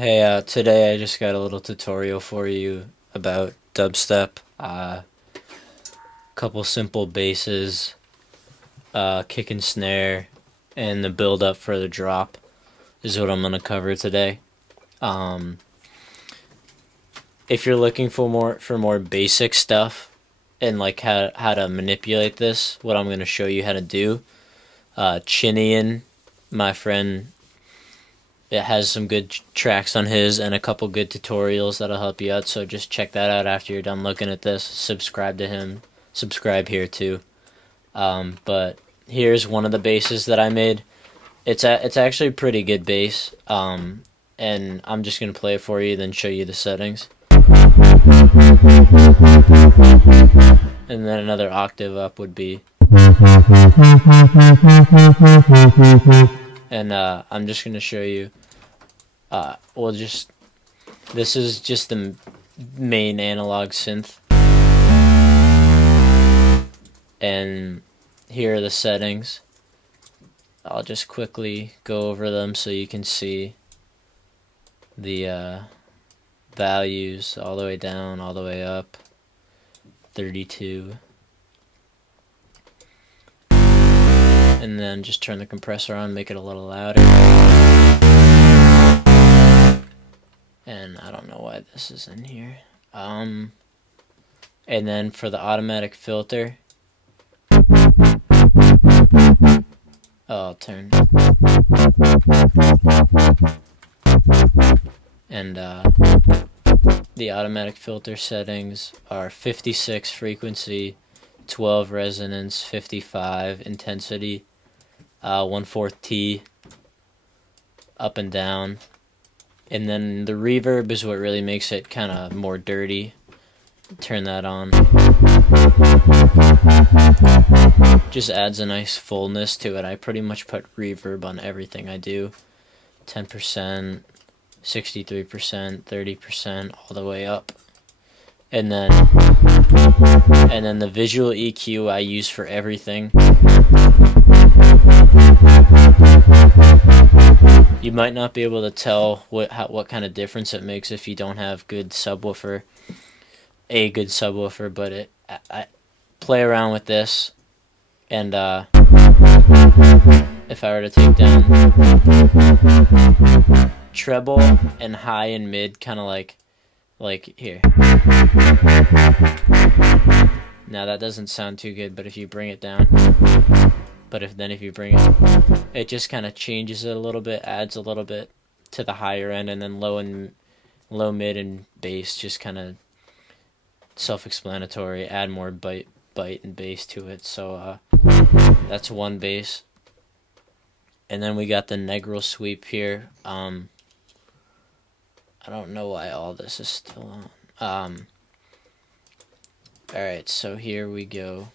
Hey, today I just got a little tutorial for you about dubstep. Couple simple basses, kick and snare, and the build up for the drop is what I'm gonna cover today. Um, if you're looking for more basic stuff and like how to manipulate this, what I'm gonna show you how to do. Chinian, my friend, it has some good tracks on his and a couple good tutorials that'll help you out, so just check that out after you're done looking at this. Subscribe to him. Subscribe here too. But here's one of the basses that I made. It's actually a pretty good bass. And I'm just gonna play it for you, then show you the settings. And then another octave up would be. And I'm just gonna show you. This is just the main analog synth, and here are the settings. I'll just quickly go over them so you can see the values all the way down, all the way up. 32. And then just turn the compressor on, make it a little louder. And I don't know why this is in here. And then for the automatic filter, I'll turn. And the automatic filter settings are 56 frequency, 12 resonance, 55 intensity, 1/4 T, up and down. And then the reverb is what really makes it kind of more dirty. Turn that on. Just adds a nice fullness to it. I pretty much put reverb on everything I do. 10%, 63%, 30%, all the way up. And then the visual EQ I use for everything. You might not be able to tell what kind of difference it makes if you don't have a good subwoofer, but I play around with this, and if I were to take down treble and high and mid, kind of like here. Now that doesn't sound too good, but if you bring it down, if you bring it just kind of changes it a little bit, adds a little bit to the higher end, and then low, mid, and bass just kind of self-explanatory. Add more bite and bass to it. So that's one bass. And then we got the Negral sweep here. I don't know why all this is still on. Alright, so here we go.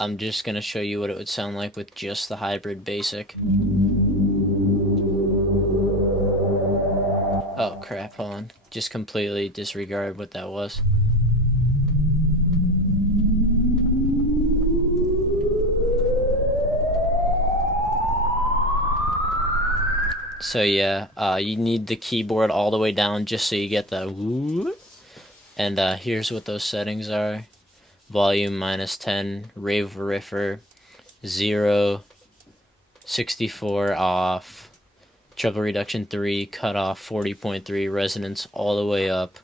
I'm just going to show you what it would sound like with just the hybrid basic. Oh crap, hold on. Just completely disregard what that was. So yeah, you need the keyboard all the way down just so you get the woo. And here's what those settings are. Volume -10, rave 0, 64 off, treble reduction 3, cutoff 40.3, resonance all the way up,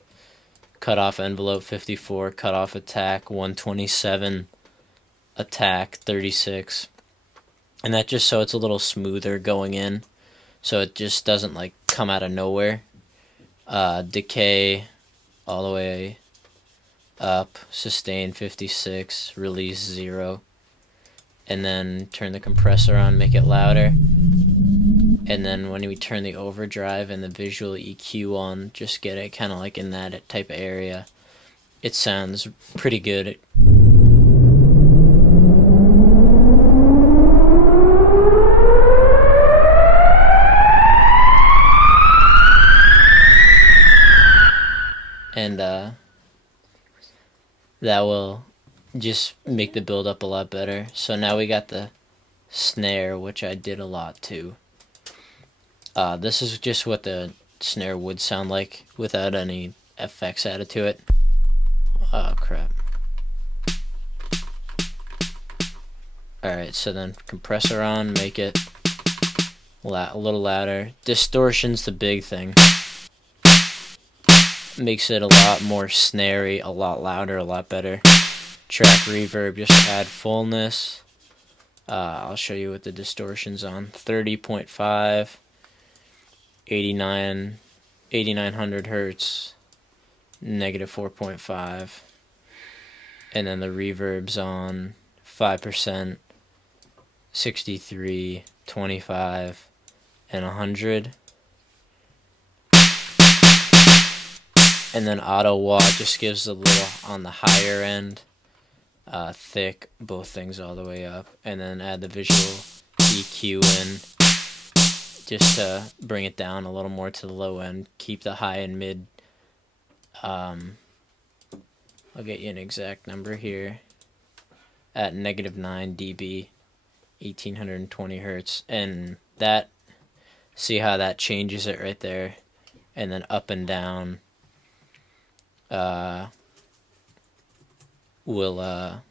cutoff envelope 54, cutoff attack 127, attack 36. And that just so it's a little smoother going in, so it just doesn't like come out of nowhere. Decay all the way up, sustain 56, release 0, and then turn the compressor on, make it louder. And then when we turn the overdrive and the visual EQ on, just get it kind of like in that type of area. It sounds pretty good. And that will just make the build up a lot better. So now we got the snare, which I did a lot too. This is just what the snare would sound like without any effects added to it. Oh crap. Alright, so then compressor on, make it a little louder. Distortion's the big thing. Makes it a lot more snarey, a lot louder, a lot better. Track reverb, just add fullness. I'll show you what the distortion's on. 30.5, 8900 hertz, negative 4.5. And then the reverb's on 5%, 63, 25, and 100. And then auto wah just gives a little on the higher end, thick, both things all the way up. And then add the visual EQ in just to bring it down a little more to the low end. Keep the high and mid. I'll get you an exact number here. At negative 9 dB, 1820 hertz. And that, see how that changes it right there. And then up and down will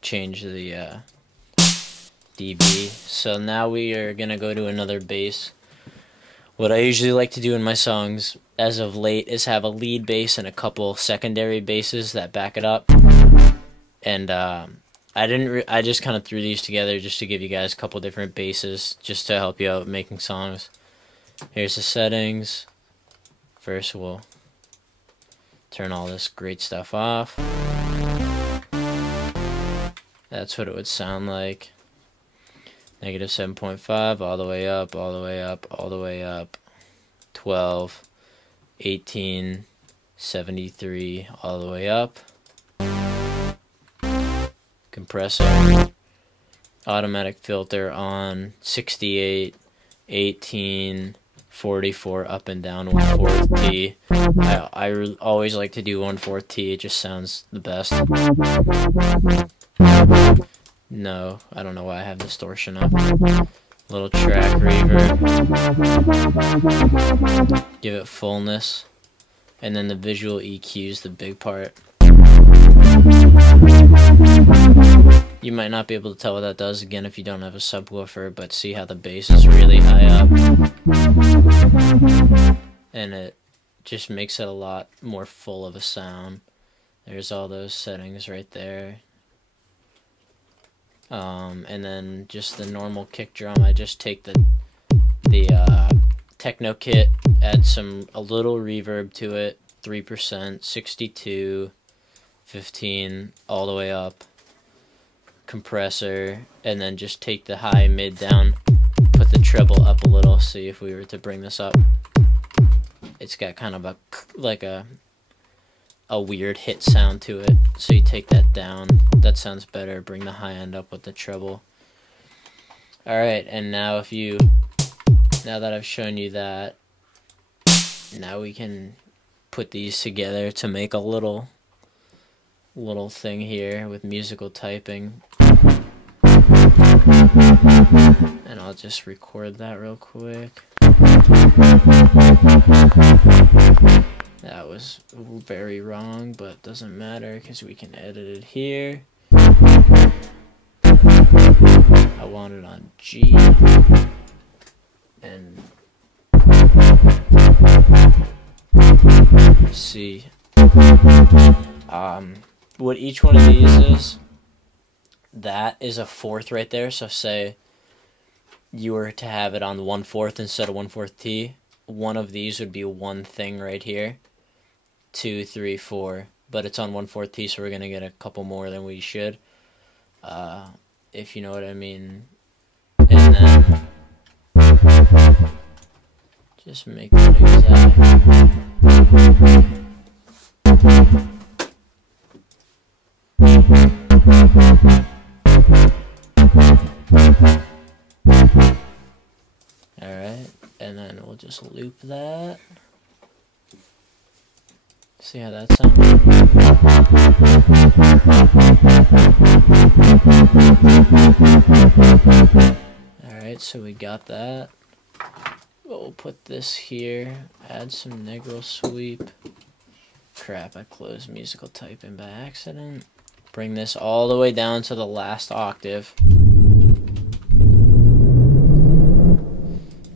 change the dB. So now we are gonna go to another bass. What I usually like to do in my songs as of late is have a lead bass and a couple secondary basses that back it up. And I just kind of threw these together just to give you guys a couple different basses just to help you out making songs. Here's the settings. First we'll turn all this great stuff off. That's what it would sound like. Negative 7.5 all the way up, all the way up, all the way up. 12, 18, 73 all the way up. Compressor, automatic filter on 68, 18, 44 up and down 1/4 T. I always like to do 1/4 T. It just sounds the best. No, I don't know why I have distortion up. Little track reverb. Give it fullness, and then the visual EQ is the big part. You might not be able to tell what that does again if you don't have a subwoofer, but see how the bass is really high up. And it just makes it a lot more full of a sound. There's all those settings right there. And then just the normal kick drum, I just take the techno kit, add a little reverb to it, 3%, 62, 15, all the way up. Compressor, and then just take the high mid down, put the treble up a little. See if we were to bring this up, it's got kind of a weird hit sound to it, so you take that down. That sounds better. Bring the high end up with the treble. Alright, and now now that I've shown you that, now we can put these together to make a little thing here with musical typing. And I'll just record that real quick. That was very wrong, but doesn't matter because we can edit it here. I want it on G. And C. What each one of these is, that is a fourth right there. So say you were to have it on 1/4 instead of 1/4 T, one of these would be one thing right here. 2, 3, 4, but it's on 1/4 T, so we're gonna get a couple more than we should, if you know what I mean. And then just make that exact. Alright, and then we'll just loop that. See how that sounds? Alright, so we got that. we'll put this here, add some negro sweep. Crap, I closed musical typing by accident. Bring this all the way down to the last octave.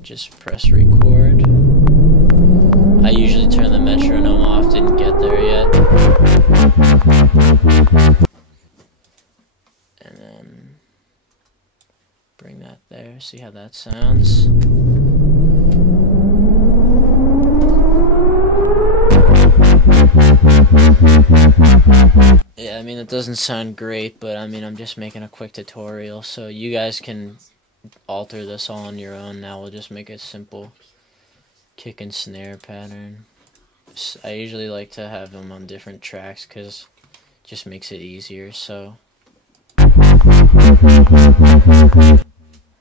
Just press record. I usually turn the metronome off, didn't get there yet. And then bring that there, see how that sounds. Yeah, I mean, it doesn't sound great, but I mean, I'm just making a quick tutorial, so you guys can alter this all on your own. Now we'll just make a simple kick and snare pattern. I usually like to have them on different tracks because it just makes it easier, so.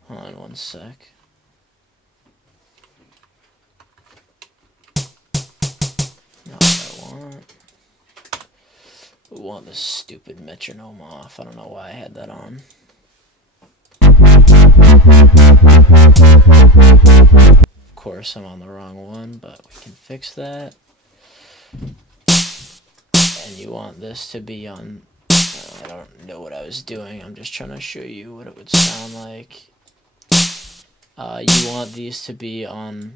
Hold on one sec. Not what I want. We want this stupid metronome off. I don't know why I had that on. Of course, I'm on the wrong one, but we can fix that. And you want this to be on... I don't know what I was doing. I'm just trying to show you what it would sound like. You want these to be on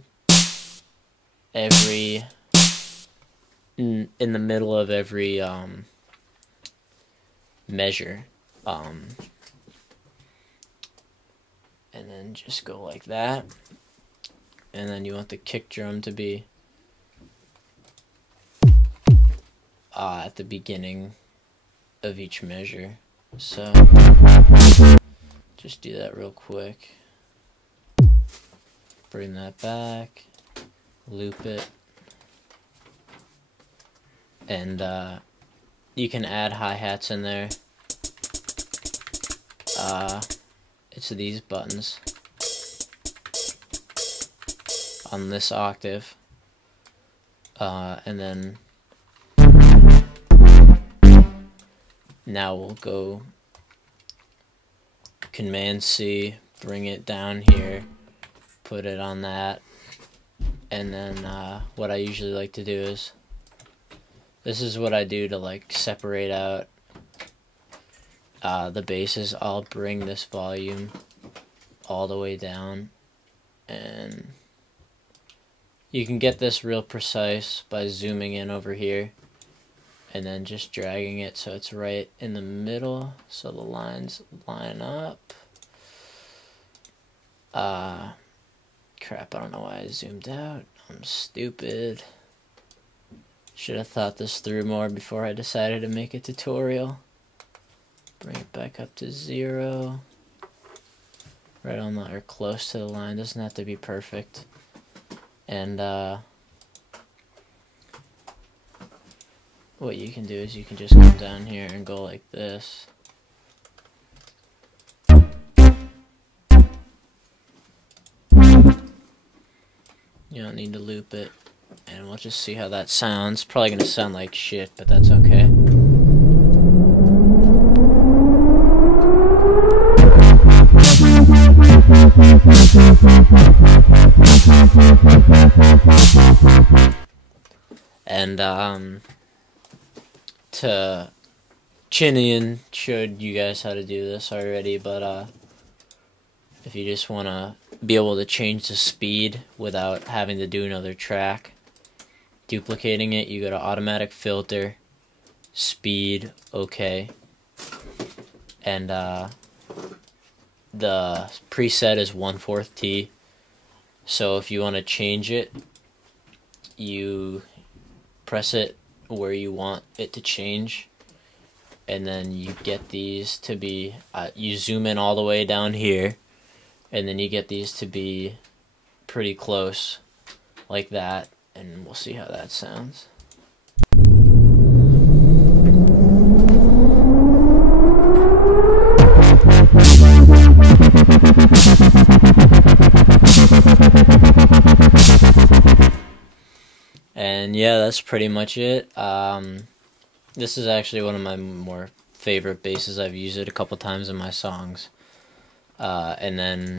every... in the middle of every measure. And then just go like that. And then you want the kick drum to be at the beginning of each measure. So just do that real quick. Bring that back, loop it, and you can add hi-hats in there. It's these buttons on this octave, and then now we'll go Command C, bring it down here, put it on that, and then what I usually like to do is, this is what I do to like separate out the basses. I'll bring this volume all the way down, and you can get this real precise by zooming in over here and then just dragging it so it's right in the middle so the lines line up. Crap, I don't know why I zoomed out. I'm stupid. Should have thought this through more before I decided to make a tutorial. Bring it back up to 0. Right on the, or close to the line. Doesn't have to be perfect. And what you can do is you can just come down here and go like this. You don't need to loop it. And we'll just see how that sounds. Probably gonna sound like shit, but that's okay. And to Chinian showed you guys how to do this already, but if you just want to be able to change the speed without having to do another track, duplicating it, you go to automatic filter, speed, okay, and the preset is 1/4 T. So if you want to change it, you press it where you want it to change, and then you get these to be, you zoom in all the way down here, and then you get these to be pretty close like that, and we'll see how that sounds. And yeah, that's pretty much it. This is actually one of my more favorite basses. I've used it a couple times in my songs. And then